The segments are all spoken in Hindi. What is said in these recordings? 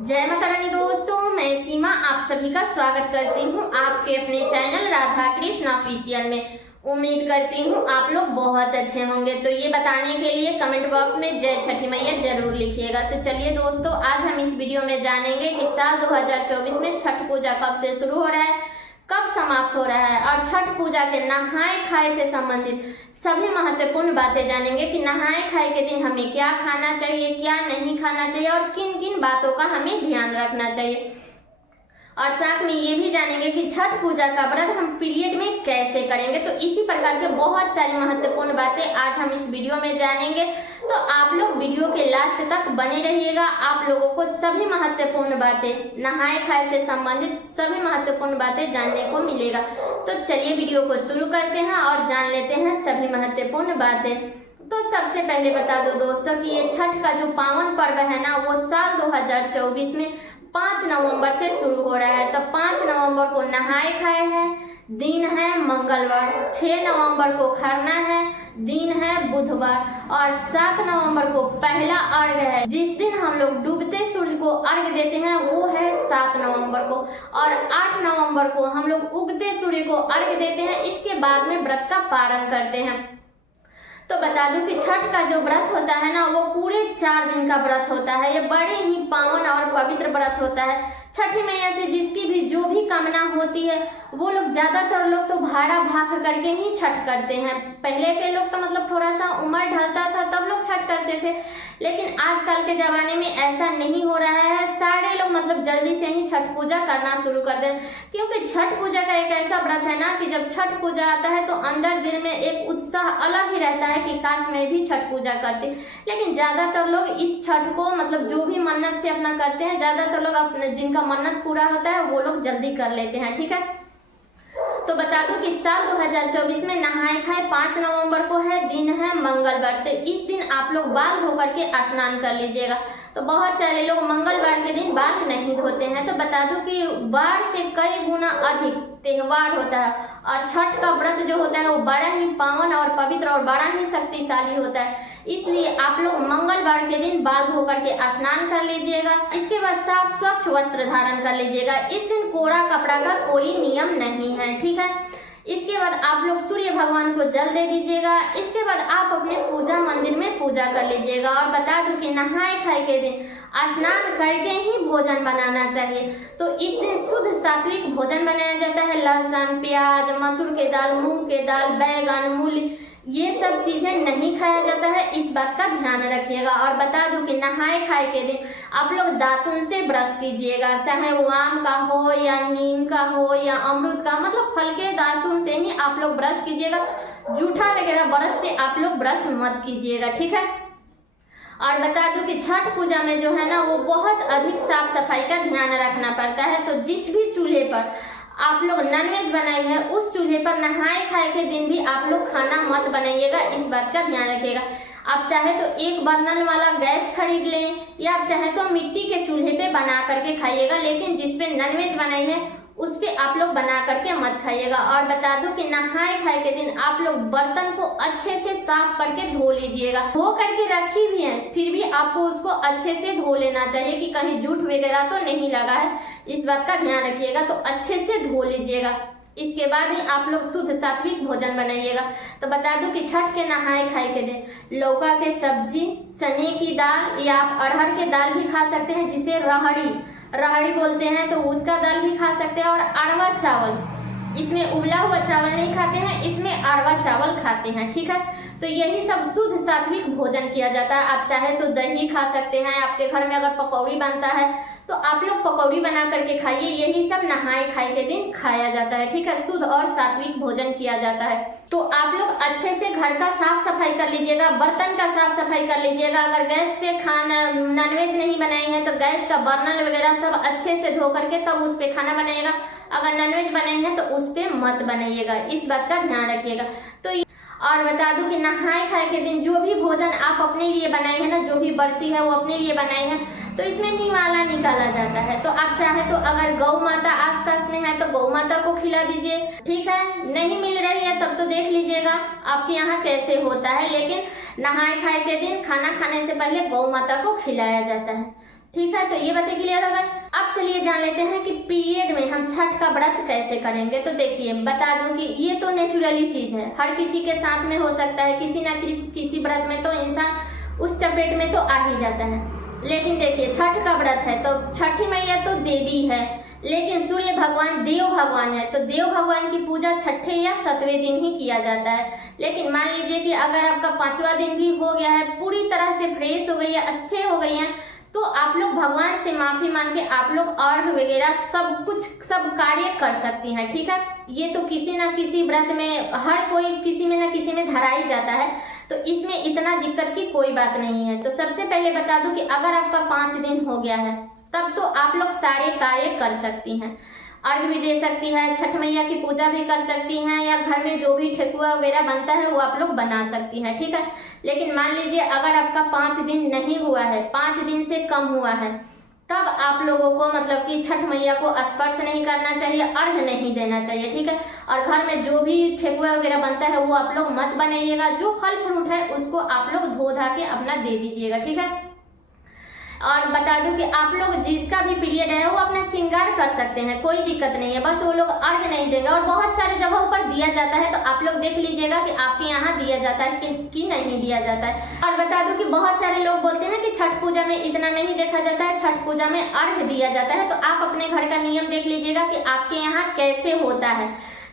जय माता रानी दोस्तों, मैं सीमा आप सभी का स्वागत करती हूँ आपके अपने चैनल राधा कृष्ण ऑफिशियल में। उम्मीद करती हूँ आप लोग बहुत अच्छे होंगे। तो ये बताने के लिए कमेंट बॉक्स में जय छठी मैया जरूर लिखिएगा। तो चलिए दोस्तों, आज हम इस वीडियो में जानेंगे कि साल 2024 में छठ पूजा कब से शुरू हो रहा है, कब समाप्त हो रहा है, और छठ पूजा के नहाए खाए से संबंधित सभी महत्वपूर्ण बातें जानेंगे कि नहाए खाए के दिन हमें क्या खाना चाहिए, क्या नहीं खाना चाहिए और किन किन बातों का हमें ध्यान रखना चाहिए। और साथ में ये भी जानेंगे कि छठ पूजा का व्रत हम पीरियड में कैसे करेंगे। तो इसी प्रकार के बहुत सारी महत्वपूर्ण बातें आज हम इस वीडियो में जानेंगे। तो आप लोग वीडियो के लास्ट तक बने रहिएगा। आप लोगों को सभी महत्वपूर्ण बातें, नहाए खाए से संबंधित सभी महत्वपूर्ण बातें जानने को मिलेगा। तो चलिए वीडियो को शुरू करते हैं और जान लेते हैं सभी महत्वपूर्ण बातें। तो सबसे पहले बता दो दोस्तों कि ये छठ का जो पावन पर्व है ना, वो साल 2024 में 5 नवंबर से शुरू हो रहा है। तो 5 नवंबर को नहाए खाए है, दिन है मंगलवार। 6 नवंबर को खरना है, दिन है बुधवार। और 7 नवंबर को पहला अर्घ है, जिस दिन हम लोग डूबते सूर्य को अर्घ देते हैं, वो है 7 नवंबर को। और 8 नवंबर को हम लोग उगते सूर्य को अर्घ देते हैं। इसके बाद में व्रत का पारण करते हैं। तो बता दूं कि छठ का जो व्रत होता है ना, वो पूरे 4 दिन का व्रत होता है। ये बड़े ही पावन और पवित्र व्रत होता है। छठी मैया से जिसकी भी जो भी कामना होती है, वो लोग ज्यादातर लोग तो भाड़ा भाग करके ही छठ करते हैं। पहले के लोग तो मतलब थोड़ा सा उम्र ढलता था तब लोग छठ करते थे, लेकिन आजकल के जमाने में ऐसा नहीं हो रहा है। सारे लोग मतलब जल्दी से ही छठ पूजा करना शुरू कर दें, क्योंकि छठ पूजा का एक ऐसा व्रत है ना कि जब छठ पूजा आता है तो अंदर दिल में एक उत्साह अलग ही रहता है कि काश मैं भी छठ पूजा करती। लेकिन ज्यादातर लोग इस छठ को मतलब जो भी मन्नत से अपना करते हैं, ज्यादातर लोग अपने जिनका मन्नत पूरा होता है वो लोग जल्दी कर लेते हैं। ठीक है, तो बता दूं कि साल 2024 में नहाए खाए 5 नवंबर को है, दिन है मंगलवार। तो इस दिन आप लोग बाल धो करके स्नान कर लीजिएगा। तो बहुत सारे लोग मंगलवार के दिन बाल नहीं धोते हैं। तो बता दूं कि वार से कई गुना अधिक त्योहार होता है, और छठ का व्रत जो होता है वो बड़ा ही पावन और पवित्र और बड़ा ही शक्तिशाली होता है। इसलिए आप लोग मंगलवार के दिन बाल धो करके स्नान कर लीजिएगा। इसके बाद साफ स्वच्छ वस्त्र धारण कर लीजिएगा। इस दिन कोरा कपड़ा का कोई नियम नहीं है। ठीक है, इसके बाद आप लोग सूर्य भगवान को जल दे दीजिएगा। इसके बाद आप अपने पूजा मंदिर में पूजा कर लीजिएगा। और बता दूं कि नहाए खाए के दिन स्नान करके ही भोजन बनाना चाहिए। तो इस दिन शुद्ध सात्विक भोजन बनाया जाता है। लहसुन, प्याज, मसूर के दाल, मूंग के दाल, बैगन, मूली, ये सब चीजें नहीं खाया जाता है। इस बात का ध्यान रखिएगा। और बता दूं कि नहाए खाए के दिन आप लोग दातुन से ब्रश कीजिएगा, चाहे वो आम का हो या नीम का हो या अमरूद का, मतलब फल के दातुन से ही आप लोग ब्रश कीजिएगा। जूठा वगैरह ब्रश से आप लोग ब्रश मत कीजिएगा। ठीक है, और बता दूं कि छठ पूजा में जो है ना, वो बहुत अधिक साफ सफाई का ध्यान रखना पड़ता है। तो जिस भी चूल्हे पर आप लोग नॉनवेज बनाए हैं, उस चूल्हे पर नहाए खाए के दिन भी आप लोग खाना मत बनाइएगा। इस बात का ध्यान रखिएगा। आप चाहे तो एक बर्नल वाला गैस खरीद लें, या आप चाहे तो मिट्टी के चूल्हे पे बना करके खाइएगा, लेकिन जिस पे नॉनवेज बनाई है उस पे आप लोग बना करके मत खाइएगा। और बता दूं कि नहाए खाए के दिन आप लोग बर्तन को अच्छे से साफ करके धो लीजिएगा। धो करके रखी भी है, फिर भी आपको उसको अच्छे से धो लेना चाहिए कि कहीं जूठ वगैरह तो नहीं लगा है। इस बात का ध्यान रखिएगा। तो अच्छे से धो लीजिएगा। इसके बाद ही आप लोग शुद्ध सात्विक भोजन बनाइएगा। तो बता दूं कि छठ के नहाए खाए के दिन लौका के सब्जी, चने की दाल, या आप अरहर के दाल भी खा सकते हैं, जिसे रहड़ी बोलते हैं, तो उसका दाल भी खा सकते हैं। और अरवा चावल, इसमें उबला हुआ चावल नहीं खाते हैं, इसमें अरवा चावल खाते हैं। ठीक है, तो यही सब शुद्ध सात्विक भोजन किया जाता है। आप चाहे तो दही खा सकते हैं। आपके घर में अगर पकौड़ी बनता है तो आप लोग पकौड़ी बना करके खाइए। यही सब नहाए खाए के दिन खाया जाता है। ठीक है, शुद्ध और सात्विक भोजन किया जाता है। तो आप लोग अच्छे से घर का साफ सफाई कर लीजिएगा, बर्तन का साफ सफाई कर लीजिएगा। अगर गैस पे खाना नॉनवेज नहीं बनाई है तो गैस का बर्नल वगैरह सब अच्छे से धो करके तब उस पे खाना बनाइएगा। अगर नॉनवेज बनाई है तो उस पे मत बनाइएगा। इस बात का ध्यान रखिएगा। तो और बता दूं कि नहाए खाए के दिन जो भी भोजन आप अपने लिए बनाए हैं ना, जो भी बर्ती है वो अपने लिए बनाए हैं, तो इसमें निवाला निकाला जाता है। तो आप चाहे तो अगर गौ माता आसपास में है तो गौ माता को खिला दीजिए। ठीक है, नहीं मिल रही है तब तो देख लीजिएगा आपके यहाँ कैसे होता है, लेकिन नहाए खाए के दिन खाना खाने से पहले गौ माता को खिलाया जाता है। ठीक है, तो ये बातें क्लियर हो गई। अब चलिए जान लेते हैं कि पीरियड में हम छठ का व्रत कैसे करेंगे। तो देखिए बता दूं कि ये तो नेचुरली चीज है, हर किसी के साथ में हो सकता है, किसी ना किसी व्रत में तो इंसान उस चपेट में तो आ ही जाता है। लेकिन देखिए छठ का व्रत है तो छठी मैया तो देवी है, लेकिन सूर्य भगवान देव भगवान है, तो देव भगवान की पूजा छठे या 7वें दिन ही किया जाता है। लेकिन मान लीजिए कि अगर आपका 5वां दिन भी हो गया है, पूरी तरह से फ्रेश हो गई है, अच्छे हो गई हैं, तो आप लोग भगवान से माफी मांग के आप लोग अर्घ वगैरह सब कार्य कर सकती हैं। ठीक है, ये तो किसी ना किसी व्रत में हर कोई किसी में ना किसी में धरा ही जाता है, तो इसमें इतना दिक्कत की कोई बात नहीं है। तो सबसे पहले बता दूं कि अगर आपका 5 दिन हो गया है तब तो आप लोग सारे कार्य कर सकती हैं, अर्घ भी दे सकती है, छठ मैया की पूजा भी कर सकती हैं, या घर में जो भी ठेकुआ वगैरह बनता है वो आप लोग बना सकती हैं। ठीक है, लेकिन मान लीजिए अगर आपका 5 दिन नहीं हुआ है, 5 दिन से कम हुआ है, तब आप लोगों को मतलब कि छठ मैया को स्पर्श नहीं करना चाहिए, अर्घ नहीं देना चाहिए। ठीक है, और घर में जो भी ठेकुआ वगैरह बनता है वो आप लोग मत बनाइएगा, जो फल फ्रूट है उसको आप लोग धो धा के अपना दे दीजिएगा। ठीक है, और बता दूं कि आप लोग जिसका भी पीरियड है वो अपना श्रृंगार कर सकते हैं, कोई दिक्कत नहीं है, बस वो लोग अर्घ नहीं देंगे। और बहुत सारे जगहों पर दिया जाता है, तो आप लोग देख लीजिएगा कि आपके यहाँ दिया जाता है कि नहीं दिया जाता है। और बता दूं कि बहुत सारे लोग बोलते हैं कि छठ पूजा में इतना नहीं देखा जाता है, छठ पूजा में अर्घ दिया जाता है। तो आप अपने घर का नियम देख लीजिएगा कि आपके यहाँ कैसे होता है,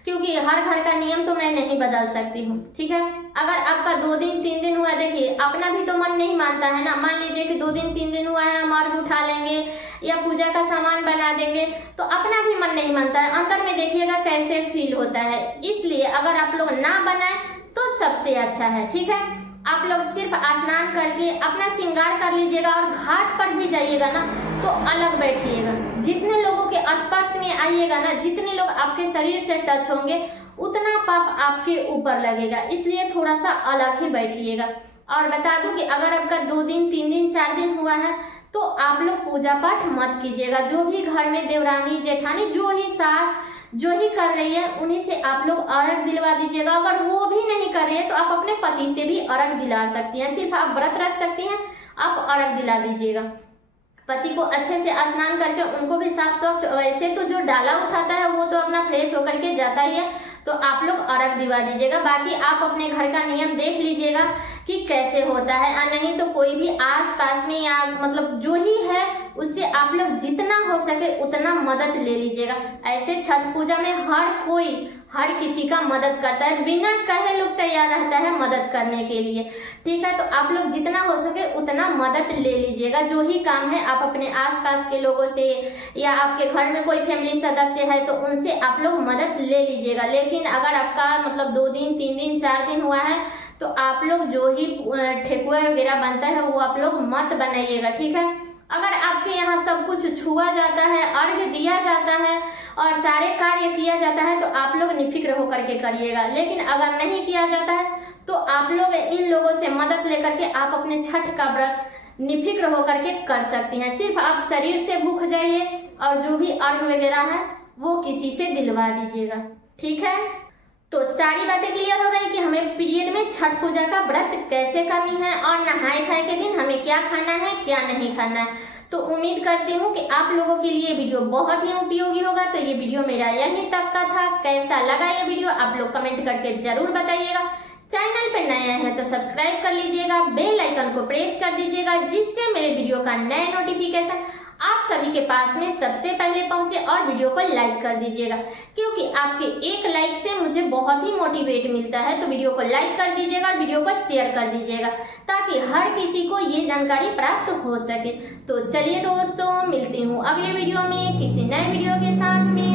क्योंकि हर घर का नियम तो मैं नहीं बदल सकती हूँ। ठीक है, अगर आपका 2 दिन 3 दिन हुआ, देखिए अपना भी तो मन नहीं मानता है ना, मान लीजिए कि 2 दिन 3 दिन हुआ है, हम अर्घ उठा लेंगे या पूजा का सामान बना देंगे, तो अपना भी मन नहीं मानता है, अंदर में देखिएगा कैसे फील होता है। इसलिए अगर आप लोग ना बनाए तो सबसे अच्छा है। ठीक है, आप लोग सिर्फ स्नान करके अपना श्रृंगार कर लीजिएगा, और घाट पर भी जाइएगा ना तो अलग बैठिएगा, जितने लोगों के स्पर्श में आइएगा ना, जितने लोग आपके शरीर से टच होंगे उतना पाप आपके ऊपर लगेगा, इसलिए थोड़ा सा अलग ही बैठिएगा। और बता दूं कि अगर आपका 2 दिन 3 दिन 4 दिन हुआ है तो आप लोग पूजा पाठ मत कीजिएगा, जो भी घर में देवरानी जेठानी जो ही सास जो ही कर रही है उन्हीं से आप लोग अर्घ दिलवा दीजिएगा। अगर वो भी नहीं कर रही है तो आप अपने पति से भी अर्घ दिला सकती हैं, सिर्फ आप व्रत रख सकती हैं, आप अर्घ दिला दीजिएगा। पति को अच्छे से स्नान करके उनको भी साफ स्वच्छ, वैसे तो जो डाला उठाता है वो तो अपना फ्रेश होकर के जाता ही है, तो आप लोग अर्घ दिवा दीजिएगा। बाकी आप अपने घर का नियम देख लीजिएगा कि कैसे होता है, और नहीं तो कोई भी आस पास में या मतलब जो ही है उससे आप लोग जितना हो सके उतना मदद ले लीजिएगा। ऐसे छठ पूजा में हर किसी का मदद करता है, बिना कहे लोग तैयार रहता है मदद करने के लिए। ठीक है, तो आप लोग जितना हो सके उतना मदद ले लीजिएगा, जो ही काम है आप अपने आसपास के लोगों से या आपके घर में कोई फैमिली सदस्य है तो उनसे आप लोग मदद ले लीजिएगा। लेकिन अगर आपका मतलब 2 दिन 3 दिन 4 दिन हुआ है तो आप लोग जो ही ठेकुआ वगैरह बनता है वो आप लोग मत बनाइएगा। ठीक है, अगर आपके यहाँ सब कुछ छुआ जाता है, अर्घ दिया जाता है और सारे कार्य किया जाता है तो आप लोग निफिक्र होकर के करिएगा। लेकिन अगर नहीं किया जाता है तो आप लोग इन लोगों से मदद लेकर के आप अपने छठ का व्रत निफिक्र होकर के कर सकती हैं। सिर्फ आप शरीर से भूख जाइए और जो भी अर्घ वगैरह है वो किसी से दिलवा दीजिएगा। ठीक है, तो सारी बातें क्लियर हो गई कि हमें पीरियड में छठ पूजा का व्रत कैसे करनी है और नहाए खाए के दिन हमें क्या खाना है क्या नहीं खाना है। तो उम्मीद करती हूँ कि आप लोगों के लिए वीडियो बहुत ही उपयोगी होगा। तो ये वीडियो मेरा यहीं तक का था, कैसा लगा ये वीडियो आप लोग कमेंट करके जरूर बताइएगा। चैनल पे नए हैं तो सब्सक्राइब कर लीजिएगा, बेल आइकन को प्रेस कर दीजिएगा, जिससे मेरे वीडियो का नया नोटिफिकेशन आप सभी के पास में सबसे पहले पहुंचे। और वीडियो को लाइक कर दीजिएगा, क्योंकि आपके एक लाइक से मुझे बहुत ही मोटिवेट मिलता है। तो वीडियो को लाइक कर दीजिएगा और वीडियो को शेयर कर दीजिएगा, ताकि हर किसी को ये जानकारी प्राप्त हो सके। तो चलिए दोस्तों, मिलती हूँ अगले वीडियो में किसी नए वीडियो के साथ में।